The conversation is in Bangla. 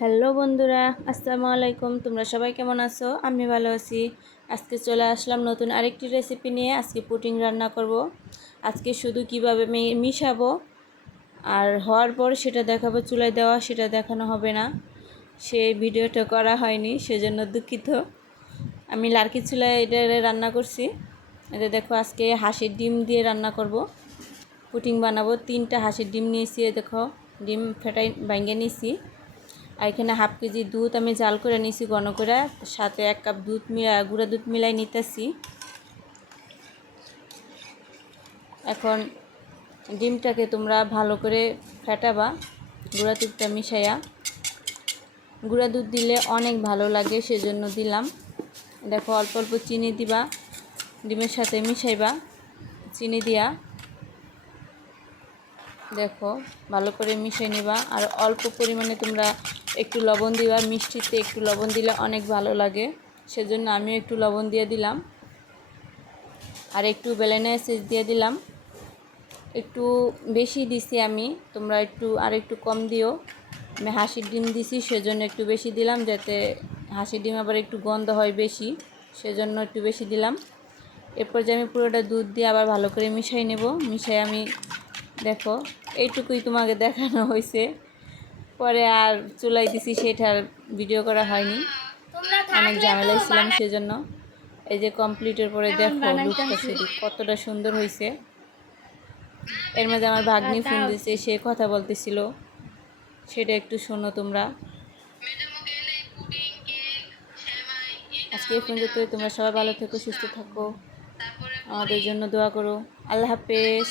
হ্যালো বন্ধুরা, আসসালামু আলাইকুম। তোমরা সবাই কেমন আছো? আমি ভালো আছি। আজকে চলে আসলাম নতুন আরেকটি রেসিপি নিয়ে। আজকে পুডিং রান্না করব। আজকে শুধু কিভাবে মিশাবো আর হওয়ার পর সেটা দেখাবো, চুলায় দেওয়া সেটা দেখানো হবে না। সেই ভিডিওটা করা হয়নি, সেজন্য দুঃখিত। আমি লার্কি চুলায় এটা রান্না করছি। এটা দেখো, আজকে হাঁসের ডিম দিয়ে রান্না করব। পুডিং বানাবো। 3টা হাঁসের ডিম নিয়েছি। দেখো, ডিম ফেটাই ভাঙিয়ে নিয়েছি। আর এখানে হাফ কেজি দুধ আমি জাল করে নিয়েছি ঘন করে, সাথে 1 কাপ দুধ গুঁড়া দুধ মিলাই নিতেছি। এখন ডিমটাকে তোমরা ভালো করে ফেটাবা, গুঁড়া দুধটা মিশাইয়া। গুঁড়া দুধ দিলে অনেক ভালো লাগে, সেজন্য দিলাম। দেখো, অল্প অল্প চিনি দিবা, ডিমের সাথে মিশাইবা চিনি দিয়া। দেখো, ভালো করে মিশিয়ে নিবা। আর অল্প পরিমাণে তোমরা একটু লবণ দিবা। মিষ্টিতে একটু লবণ দিলে অনেক ভালো লাগে, সেজন্য আমিও একটু লবণ দিয়ে দিলাম। আর একটু ভ্যানিলা এসেন্স দিয়ে দিলাম। একটু বেশি দিছি আমি, তোমরা একটু কম দিও। আমি হাঁসের ডিম দিছি, সেজন্য একটু বেশি দিলাম, যাতে হাঁসের ডিম আবার একটু গন্ধ হয় বেশি, সেজন্য একটু বেশি দিলাম। এরপর যে আমি পুরোটা দুধ দিয়ে আবার ভালো করে মিশাই নেব। মিশাই আমি, দেখো, এইটুকুই তোমাকে দেখানো হয়েছে। পরে আর চুলাই দিছি, সেটার ভিডিও করা হয়নি, অনেক ঝামেলায় ছিলাম সেজন্য। এই যে কমপ্লিটের পরে দেখো লুকটা শুধু কতটা সুন্দর হয়েছে। এর মাঝে আমার ভাগ্নি ফোন দিয়েছে, সে কথা বলতেছিল, সেটা একটু শোনো তোমরা। আজকে এই পর্যন্ত। তোমরা সবাই ভালো থেকো, সুস্থ থাকো, আমাদের জন্য দোয়া করো। আল্লাহ হাফেজ।